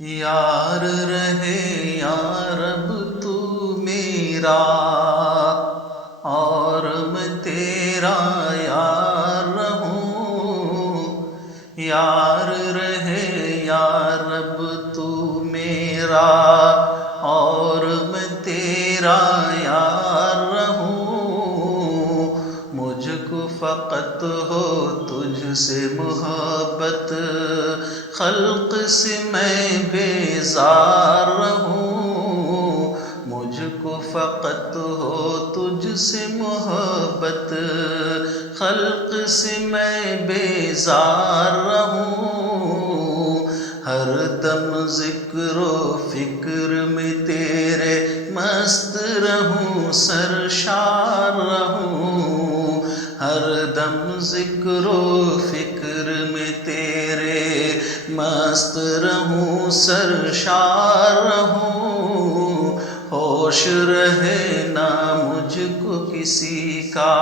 یار رہے یا رب تو میرا، اور میں تیرا یار رہوں۔ یار رہے یا رب تو میرا، اور میں تیرا یار رہوں۔ مجھ کو فقط ہو تجھ سے محبت، خلق سے میں بیزار رہوں۔ مجھ کو فقط ہو تجھ سے محبت، خلق سے میں بیزار رہوں۔ ہر دم ذکر و فکر میں تیرے مست رہوں، سرشار رہوں۔ ہر دم ذکر و فکر میں تیرے مست رہوں، سرشار رہوں۔ ہوش رہے نہ مجھ کو کسی کا،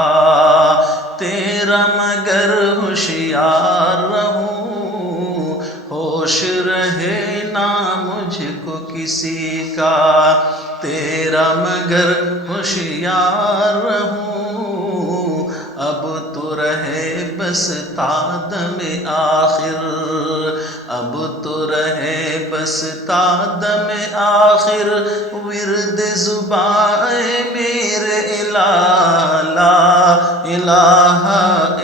تیرا مگر ہوشیار رہوں۔ ہوش رہے نہ مجھ کو کسی کا، تیرا مگر ہوشیار رہوں۔ اب تو رہے بس تا دم آخر، اب تو رہے بس تا دم آخر، ورد زباں میرے الہ لا الہ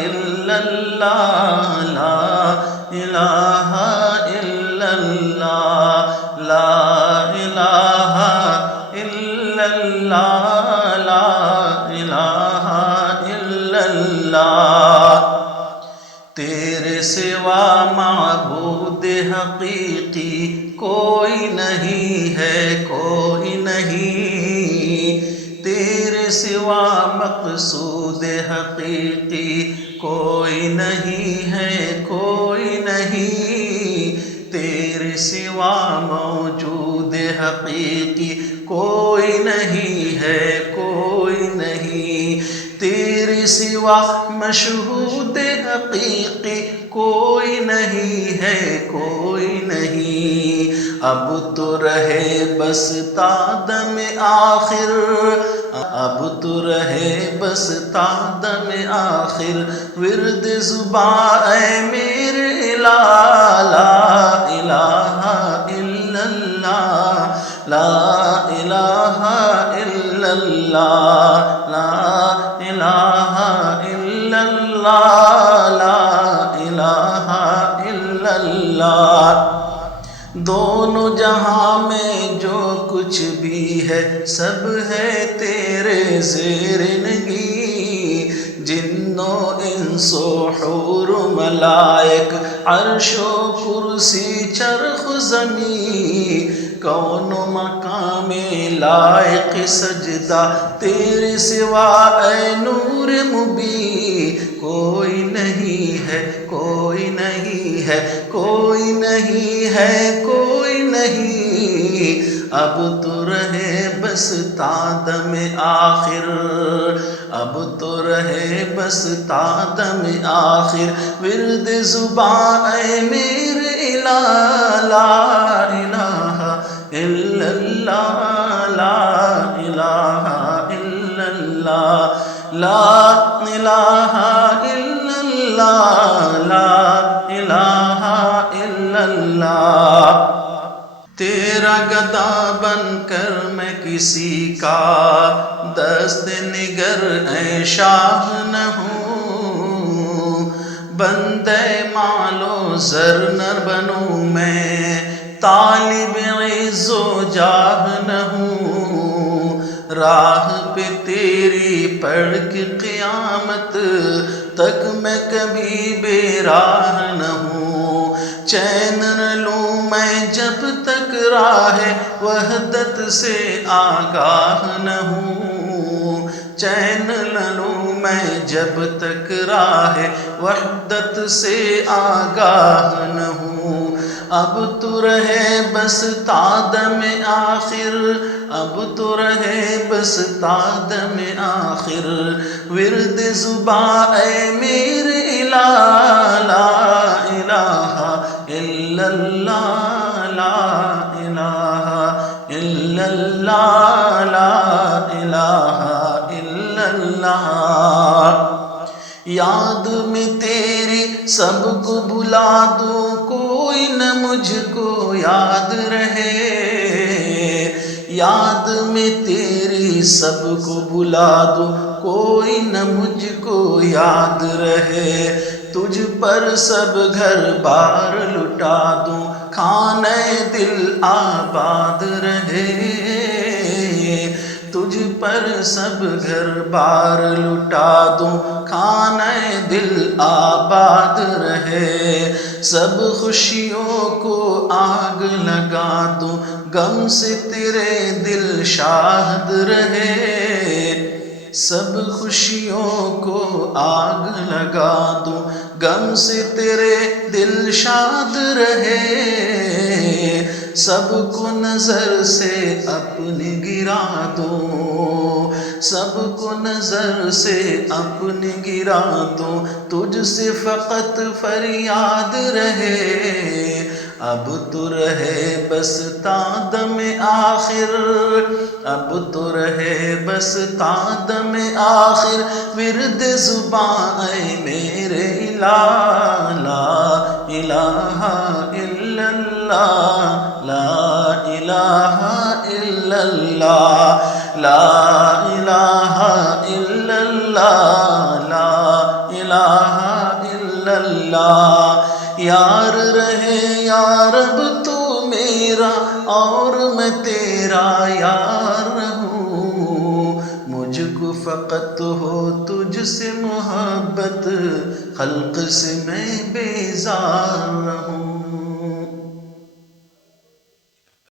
الا اللہ، لا الہ الا اللہ، لا الہ الا اللہ، لا الہ الا اللہ۔ تیرے سوا معبود حقیقی کوئی نہیں ہے، کوئی نہیں۔ تیرے سوا مقصود حقیقی کوئی نہیں ہے، کوئی نہیں۔ تیرے سوا موجود حقیقی کوئی نہیں ہے، کوئی نہیں۔ تیرے سوا مشہود حقیقی کوئی نہیں ہے، کوئی نہیں۔ اب تو رہے بس تا دم آخر، اب تو رہے بس تا دم آخر، ورد زباں اے میرے الہ لا الہ الا اللہ، لا الہ الا اللہ، لا الہ الا اللہ، لا الہ الا اللہ۔ دونوں جہاں میں جو کچھ بھی ہے، سب ہے تیرے زیر نگی۔ جن و انس و حور و ملائک، عرش و کرسی چرخ زمین، کون و مقام لائق سجدہ تیرے سوا اے نور مبین۔ کوئی نہیں ہے، کوئی نہیں ہے، کوئی نہیں ہے، کوئی نہیں۔ اب تو رہے بس تا دم آخر، اب تو رہے بس تا دم آخر، ورد زباں اے میرے الہ لا الہ الا اللہ، لا الہ الا اللہ، لا الہ الا اللہ، لا الہ الا اللہ۔ تیرا گدا بن کر میں کسی کا دست نگر اے شاہ نہ ہوں۔ بندے مال و زر نہ بنوں میں، طالب عز و جاہ نہ ہوں۔ راہ پہ تیری پڑھ کے قیامت تک میں کبھی بے راہ نہ ہوں۔ چین نہ لوں میں جب تک راہ وحدت سے آگاہ نہ ہوں۔ چین نہ لوں میں جب تک راہ وحدت سے آگاہ نہ ہوں۔ اب تو رہے بس تا دم آخر، اب تو رہے بس تا دم آخر، ورد زباں اے میرے الہ لا الہ الا اللہ، لا الہ الا اللہ لا الہ الا اللہ۔ یاد میں تیری سب کو بلا دوں کوئی نہ مجھ کو یاد رہے، یاد میں تیری سب کو بلا دوں کوئی نہ مجھ کو یاد رہے، تجھ پر سب گھر بار لٹا دوں خانہ دل آباد رہے، تجھ پر سب گھر بار لٹا دوں خانہ دل آباد رہے، سب خوشیوں کو آگ لگا دوں غم سے تیرے دل شاد رہے، سب خوشیوں کو آگ لگا دوں غم سے تیرے دل شاد رہے، سب کو نظر سے اپنے گرا دوں، سب کو نظر سے اپنے گرا دوں، تجھ سے فقط فریاد رہے، اب تو رہے بس تا دم آخر، اب تو رہے بس تا دم آخر، ورد زباں اے میرے الہ لا الہ الا اللہ لا الہ الا اللہ لا الہ الا اللہ لا الہ الا اللہ۔ یار رہے یا رب تو میرا اور میں تیرا یار رہوں، مجھ کو فقط ہو تجھ سے محبت، خلق سے میں بیزار رہوں۔